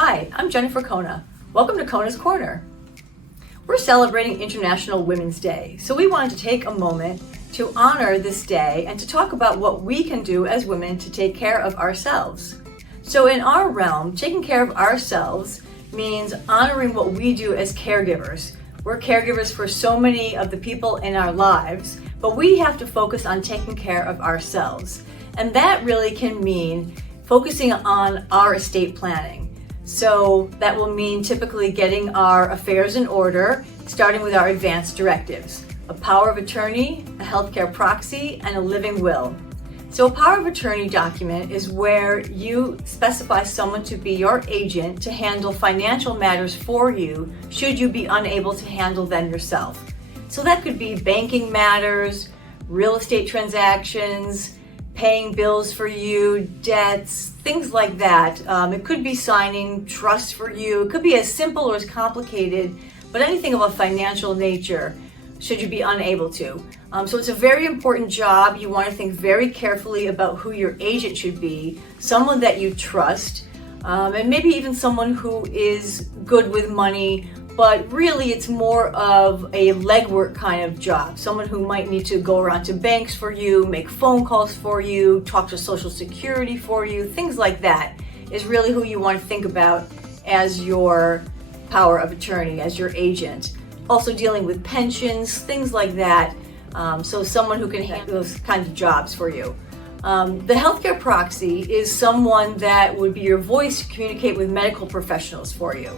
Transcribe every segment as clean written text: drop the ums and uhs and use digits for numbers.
Hi, I'm Jennifer Cona. Welcome to Cona's Corner. We're celebrating International Women's Day, so we wanted to take a moment to honor this day and to talk about what we can do as women to take care of ourselves. So in our realm, taking care of ourselves means honoring what we do as caregivers. We're caregivers for so many of the people in our lives, but we have to focus on taking care of ourselves. And that really can mean focusing on our estate planning. So that will mean typically getting our affairs in order, starting with our advance directives, a power of attorney, a healthcare proxy, and a living will. So a power of attorney document is where you specify someone to be your agent to handle financial matters for you should you be unable to handle them yourself. So that could be banking matters, real estate transactions, paying bills for you, debts, things like that. It could be signing trusts for you. It could be as simple or as complicated, but anything of a financial nature should you be unable to. So it's a very important job. You want to think very carefully about who your agent should be, someone that you trust, and maybe even someone who is good with money, but really it's more of a legwork kind of job. Someone who might need to go around to banks for you, make phone calls for you, talk to Social Security for you, things like that is really who you want to think about as your power of attorney, as your agent. Also dealing with pensions, things like that. So someone who can handle those kinds of jobs for you. The healthcare proxy is someone that would be your voice to communicate with medical professionals for you.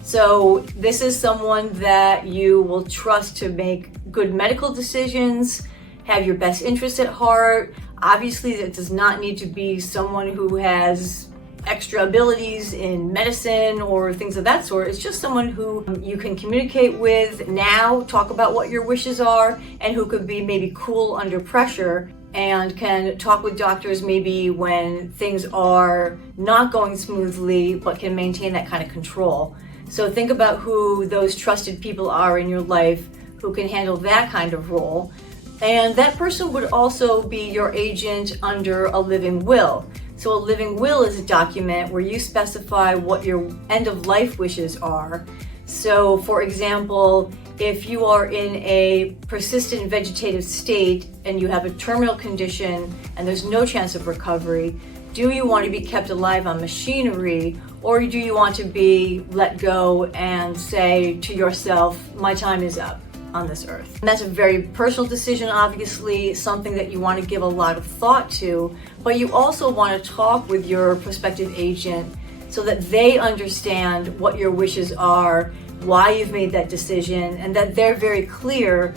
So this is someone that you will trust to make good medical decisions, have your best interests at heart. Obviously, it does not need to be someone who has extra abilities in medicine or things of that sort. It's just someone who you can communicate with now, talk about what your wishes are, and who could be maybe cool under pressure and can talk with doctors maybe when things are not going smoothly, but can maintain that kind of control. So think about who those trusted people are in your life who can handle that kind of role. And that person would also be your agent under a living will. So a living will is a document where you specify what your end of life wishes are. So for example, if you are in a persistent vegetative state and you have a terminal condition and there's no chance of recovery, do you want to be kept alive on machinery, or do you want to be let go and say to yourself, my time is up on this earth? And that's a very personal decision, obviously, something that you want to give a lot of thought to, but you also want to talk with your prospective agent so that they understand what your wishes are, why you've made that decision, and that they're very clear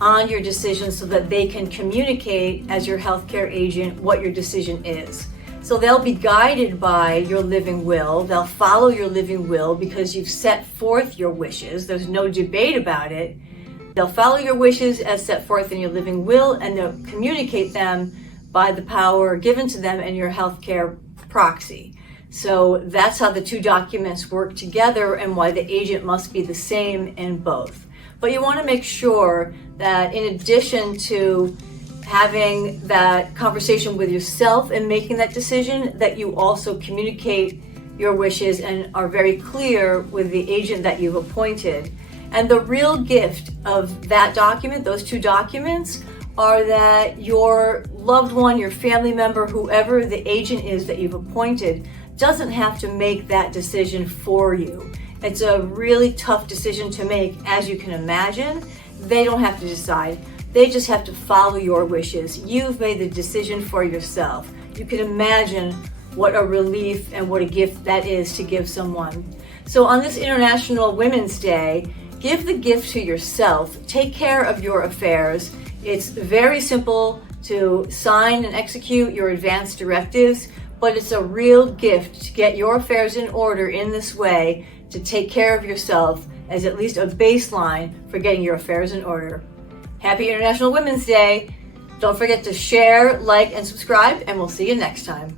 on your decision so that they can communicate as your healthcare agent what your decision is. So they'll be guided by your living will. They'll follow your living will because you've set forth your wishes. There's no debate about it. They'll follow your wishes as set forth in your living will, and they'll communicate them by the power given to them in your healthcare proxy. So that's how the two documents work together and why the agent must be the same in both. But you want to make sure that in addition to having that conversation with yourself and making that decision, that you also communicate your wishes and are very clear with the agent that you've appointed. And the real gift of that document, those two documents, are that your loved one, your family member, whoever the agent is that you've appointed, doesn't have to make that decision for you. It's a really tough decision to make, as you can imagine. They don't have to decide. They just have to follow your wishes. You've made the decision for yourself. You can imagine what a relief and what a gift that is to give someone. So on this International Women's Day, give the gift to yourself. Take care of your affairs. It's very simple to sign and execute your advance directives, but it's a real gift to get your affairs in order in this way, to take care of yourself as at least a baseline for getting your affairs in order. Happy International Women's Day. Don't forget to share, like, and subscribe, and we'll see you next time.